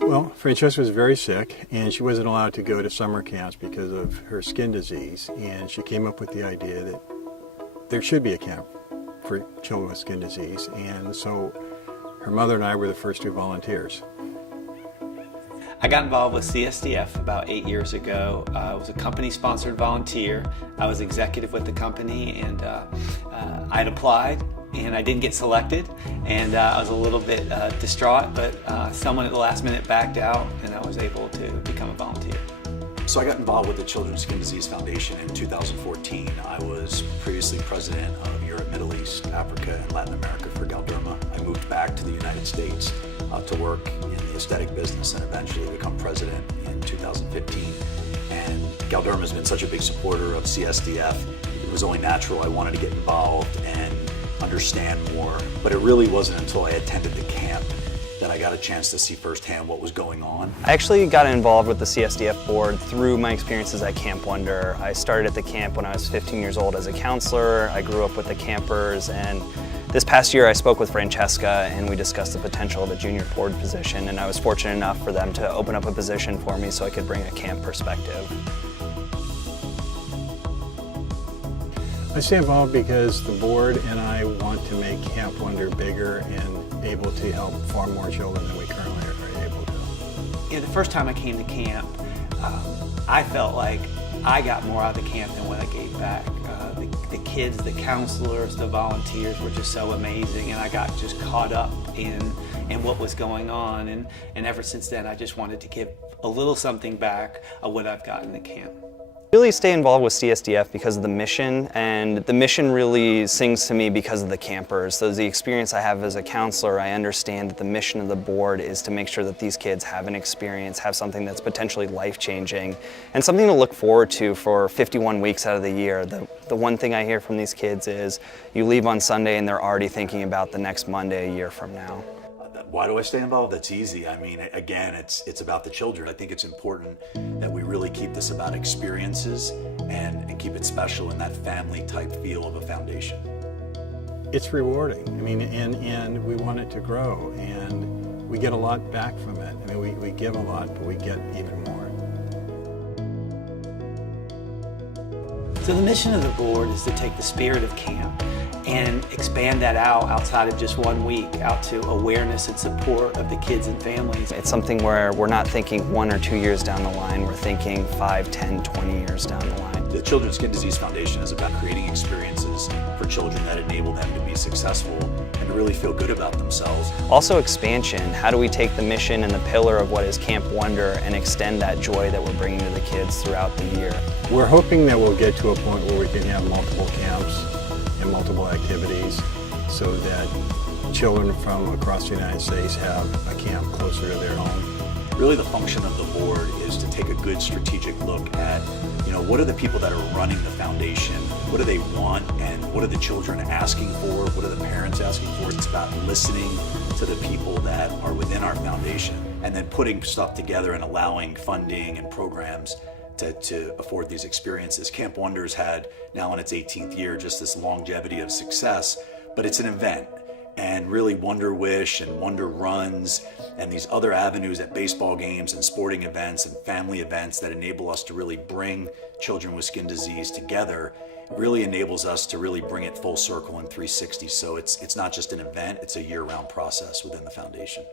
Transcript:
Well, Francesca was very sick, and she wasn't allowed to go to summer camps because of her skin disease, and she came up with the idea that there should be a camp for children with skin disease, and so her mother and I were the first two volunteers. I got involved with CSDF about 8 years ago. I was a company-sponsored volunteer. I was executive with the company, and I'd applied, and I didn't get selected, and I was a little bit distraught, but someone at the last minute backed out, and I was able to become a volunteer. So I got involved with the Children's Skin Disease Foundation in 2014. I was previously president of Europe, Middle East, Africa, and Latin America for Galderma. I moved back to the United States to work in the aesthetic business and eventually become president in 2015. And Galderma has been such a big supporter of CSDF. It was only natural I wanted to get involved and understand more. But it really wasn't until I attended the camp that I got a chance to see firsthand what was going on. I actually got involved with the CSDF board through my experiences at Camp Wonder. I started at the camp when I was 15 years old as a counselor. I grew up with the campers, and this past year I spoke with Francesca and we discussed the potential of a junior board position, and I was fortunate enough for them to open up a position for me so I could bring a camp perspective. I stay involved because the board and I want to make Camp Wonder bigger and able to help far more children than we currently are able to. Yeah, the first time I came to camp, I felt like I got more out of the camp than what I gave back. The kids, the counselors, the volunteers were just so amazing, and I got just caught up in what was going on, and ever since then I just wanted to give a little something back of what I've gotten at camp. I really stay involved with CSDF because of the mission, and the mission really sings to me because of the campers. So the experience I have as a counselor, I understand that the mission of the board is to make sure that these kids have an experience, have something that's potentially life-changing, and something to look forward to for 51 weeks out of the year. The one thing I hear from these kids is you leave on Sunday and they're already thinking about the next Monday a year from now. Why do I stay involved? That's easy. I mean, again, it's about the children. I think it's important that we really keep this about experiences and keep it special in that family type feel of a foundation. It's rewarding. I mean, and we want it to grow, and we get a lot back from it. I mean, we give a lot, but we get even more. So the mission of the board is to take the spirit of camp and expand that outside of just 1 week, out to awareness and support of the kids and families. It's something where we're not thinking 1 or 2 years down the line, we're thinking 5, 10, 20 years down the line. The Children's Skin Disease Foundation is about creating experiences for children that enable them to be successful and to really feel good about themselves. Also expansion, how do we take the mission and the pillar of what is Camp Wonder and extend that joy that we're bringing to the kids throughout the year? We're hoping that we'll get to a point where we can have multiple camps and multiple activities so that children from across the United States have a camp closer to their home. Really the function of the board is to take a good strategic look at, what are the people that are running the foundation, what do they want, and what are the children asking for, what are the parents asking for. It's about listening to the people that are within our foundation and then putting stuff together and allowing funding and programs to afford these experiences. Camp Wonder's had, now in its 18th year, just this longevity of success, but it's an event. And really Wonder Wish and Wonder Runs and these other avenues at baseball games and sporting events and family events that enable us to really bring children with skin disease together really enables us to really bring it full circle in 360. So it's not just an event, it's a year-round process within the foundation.